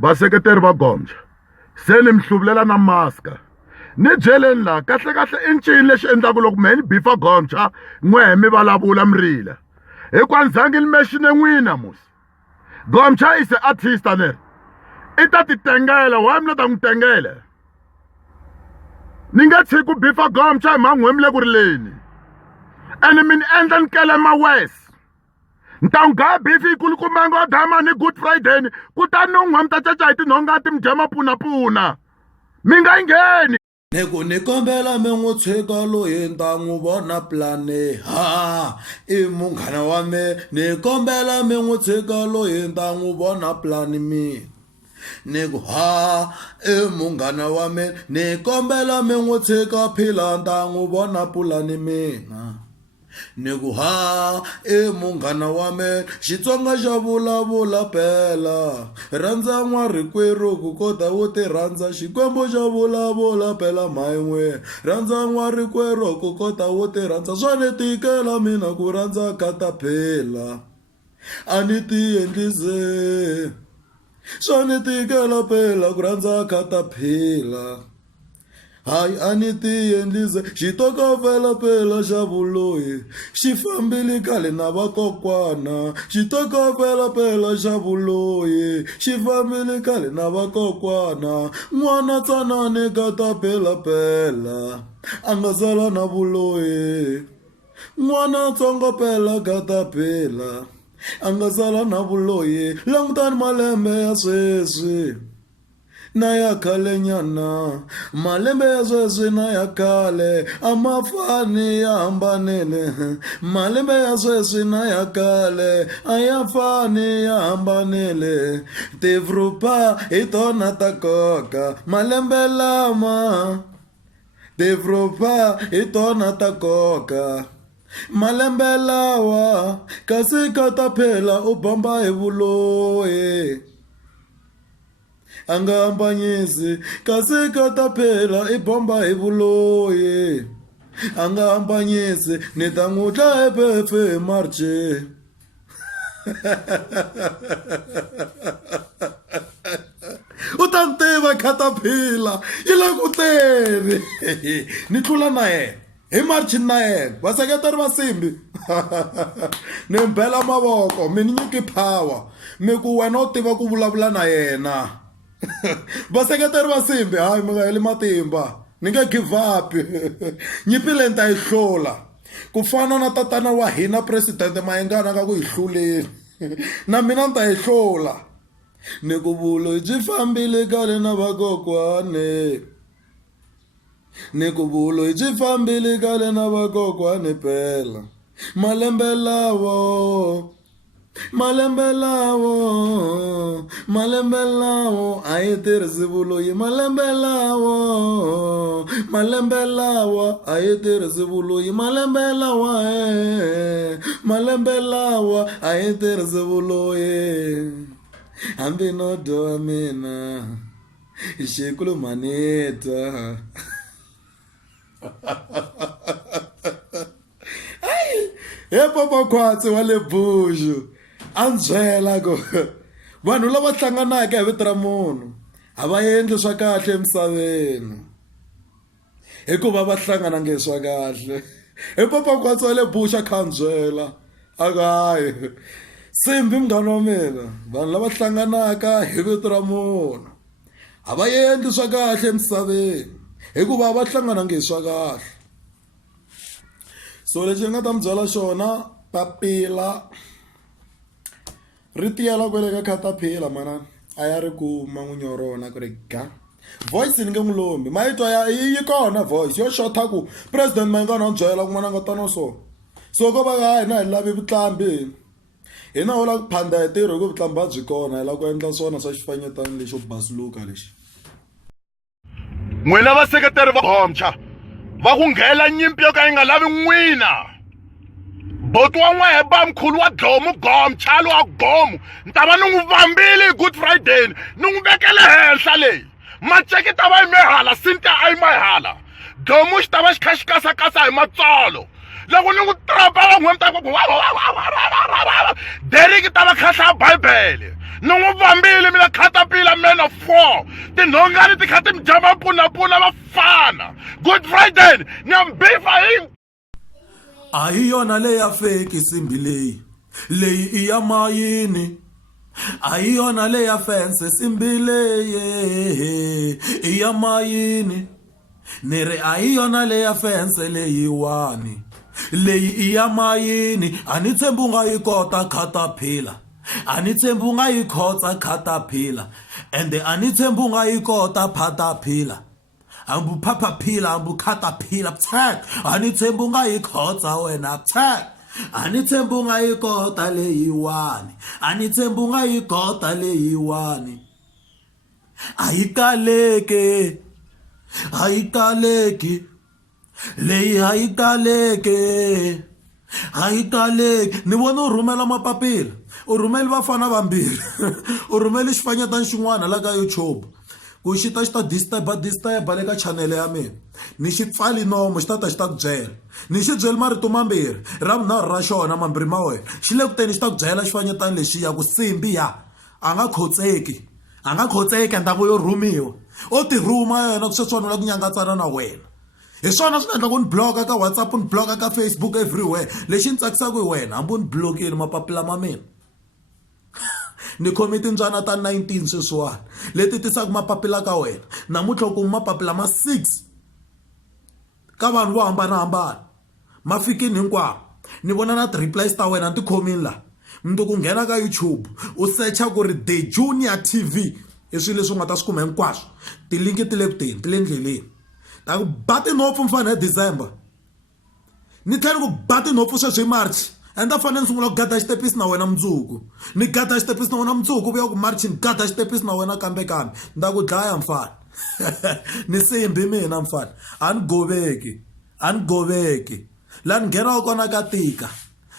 Vaseketeri va Gomja se ni mihluvulela na maska ni byeleni la kahle kahle i ncini lexi endlaku loko me ni bifa Gomja n'wehe mi vulavula mi rila hikwani zangi ni mexine n'wina musi Gomja is a artist ane i ta ti tengela wa mina ta n'wi tengela ni nga tshiki ku bifa Gomja hi mhangu mi le ku rileni ene mi ni endla ni kele mawes ntaunga bifi kulukumango dama ni Good Friday kutani n'we mi ta caca hi tinhonga ti mi dya mapuna mi nga ngheni ni kombela mi n'wi tshika loyi ta n'wi vona plane ha i munghana wa me ni kombela mi n'wi tshika loyi ta n'wi vona plane mi ni ku ha i munghana wa me ni kombela mi n'wi tshika phila ta n'wi vona pulani mina ni ku ha i munghana wa me Xitsonga xa vulavula pela rhandza n'warikwerhu ku kota wo ti rhandza Xikwembu xa vulavula pela mhayi'nwe rhandza n'warikwerhu ku kota wo ti rhandza swa ni tikela mina ku rhandza katapela a ni ti endlise swa ni tikela pela ku rhandza katapela hayi a ni ti endlise xitokofela pela xa vuloyi xi fambile khale na vakokwana xitokofela pela xa vuloyi xi fambile khale na vakokwana n'wana tsanani katapela pela a nga zala na vuloyi n'wana ntsongo pela katapela a nga zala na vuloyi langutani malembe ya sweswi na ya khale nyana malembe ya sweswi na ya khale a ma fani ya hambanile malembe ya sweswi na ya khale a ya fani ya hambanile tivrupa hi tona ta koka malembe lama tivrupa hi tona ta koka malembe lawa kasi katapela u bomba hi vuloyi anga ambanyisi kasi katapela i bomba hi vuloyi anga ambanyisi ni ta n'wi dlaya pefe marche u ta ni tiva katapila yi le ku teni ni tlula na yena hi marchini na yena vaseketeri va Simbi ni bela mavoko mi ni nyiki power mi ku wena u tiva ku vulavula na yena vaseketeri va Simbi hayi mi nga heli matimba ni nge give up nyipile ni ta yi hlula ku fana na tatana wa hina presidente Mayengani ka ku hi hluleni na mina ni ta yi hlula ni ku vuloyi byi fambile khale na vakokwane ni ku vuloyi byi fambile khale na vakokwane pela malembe lawo a yi tirhisi vuloyi malembe lawa a yi tirhisi vuloyi malembe lawa a yi tirhisi vuloyi hambi no dyoha mina xikulu maneta he papa Khwatsi wa le Bushu a ndzi byela ku vanhu lava hlanganaka hi vito ra munhu a va endli swa kahle emisaveni hikuva va hlangana nge swa kahle he papa Khwatsi wa le Bushu a kha ndzi byela akayi Simbi munghana wa mina vanhu lava hlanganaka hi vito ra munhu a va endli swa kahle emisaveni hikuva va hlangana nge swa kahle so lexi nga ta mi byela xona papila ri tiyela kwele ka katapila mana a ya ri kuma n'winyi wa rona ku ri ga voice ni nge n'wi lombi mayitwa yi kona voice yo xota ku president Mayengani a byela ku n'wana nga twana so ko va hayi na hi lavi vutlambi hina ho la ku phanda hi tirho hi ku vutlambi byi kona hi la ku endla swona swa xifanyetana lexo basuluka lexi n'wina vaseketeri va Gomja va ku nghela nyimpi yo ka yi nga lavi n'wina boti wa n'wehe mkhulu wa dlomu Gomja wa gomu ni ta va ni n'wi vambile hi Good Friday ni n'wi vekele henhla leyi maceki ta va yi mehala Cynthia a yi mahala domu xi ta va xi kha xi kasakasa hi matsolo loko ni n'wi trapela n'we mi ta ku Derek ta va khahla Bibele ni n'wi vambile mina katapila man tinhongani ti kha ti mi dya mapunapuna vafana. Good Friday ni ya mbifa hi. A hi yona leya fake simbi leyi I ya mayini. A hi yona leya fence simbi leyi I ya mayini. Ni ri a hi yona leya fence leyiwani. Leyi I ya mayini. A ni tshembi u nga yi kota caterpillar. A ni tshembi u nga yi khotsa caterpillar. Ende a ni tshembi u nga yi kota patapillar. Ambu papapila ambu caterpillar tag. A ni tshembi u nga yi khotsa wena tag. A ni tshembi u nga yi kota leyiwani. A ni tshembi u nga yi kota leyiwani. A yi kaleki. A yi kaleki. Leyi a yi kaleki. A yi kaleki. Ni vona u rhumela mapapila. U rhumeli vafana vambirhi. U rhumeli xifanyetana xin'wana la ka YouTube. Ku xi ta disturb le ka channel ya mina. Ni xi pfali nomo xi ta ku byela. Ni xi byeli marito mambirhi. Ra vunharhu ra xona mambirhi ma wena. Xi le kuteni xi ta ku byela xifanyetana lexiya ku simbi ya. A nga khotseki. A nga khotseki endaku yo rhumiwa. O ti rhuma yena ku sweswiwani u la ku nyangatsana na wena. Hi swona swi endla ku ni bloga ka WhatsApp ni bloga ka Facebook everywhere. Lexi ni tsakisaka hi wena hambi ni blokile mapapila ma mina. Ni khomi timbyana ta 19 sweswiwani leti tisaka mapapila ka wena. Namuntlha ku mapapila ma 6 ka vanhu vo hambanahambana. Ma fikini hinkwavo. Ni vona na ti-replies ta wena ti khomini laha. Mundzuku nghena ka YouTube u searcha ku ri The Junior TV. I swilo leswi u nga ta swi kuma hinkwaswo. Tilinki ti le kuteni ti le ndleleni. Ta ku ba tinhompfu mfana hi December. Ni tlhela ku ba tinhompfu sweswi hi March. Enda fanele ni sungula ku gada xitepisi na wena mundzuku. Ni gada xitepisi na wena mundzuku vuya ku March ni gada xitepisi na wena kambe. Nda ku dlaya mfana. Ni simbi mina mfana. A ni goveki. A ni goveki. La ni nghena kona ka tika.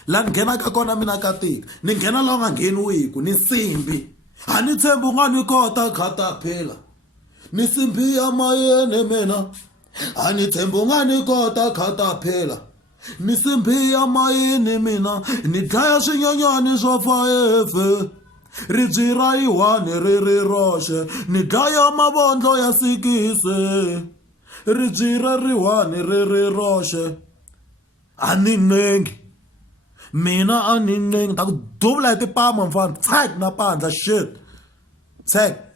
La ni nghena ka kona mina ka tika. Ni nghena la u nga ngheni wiku. Ni simbi. A ni tshembi u nga ni kota caterpillar. Ni simbi ya mayene mina. A ni tshembi u nga ni kota caterpillar. Ni simbi ya mayini mina. Ni dlaya swinyanyani swa fayefe. Ri byi ra yiwani ri ri roxe. Ni dlaya mavondlo ya sikise. Ri byi ra riwani ri ri roxe. A ni nengi. Mina a ni nengi. Ta ku duvula hi tipama mfana. Tsak na pandla shit. Tsak.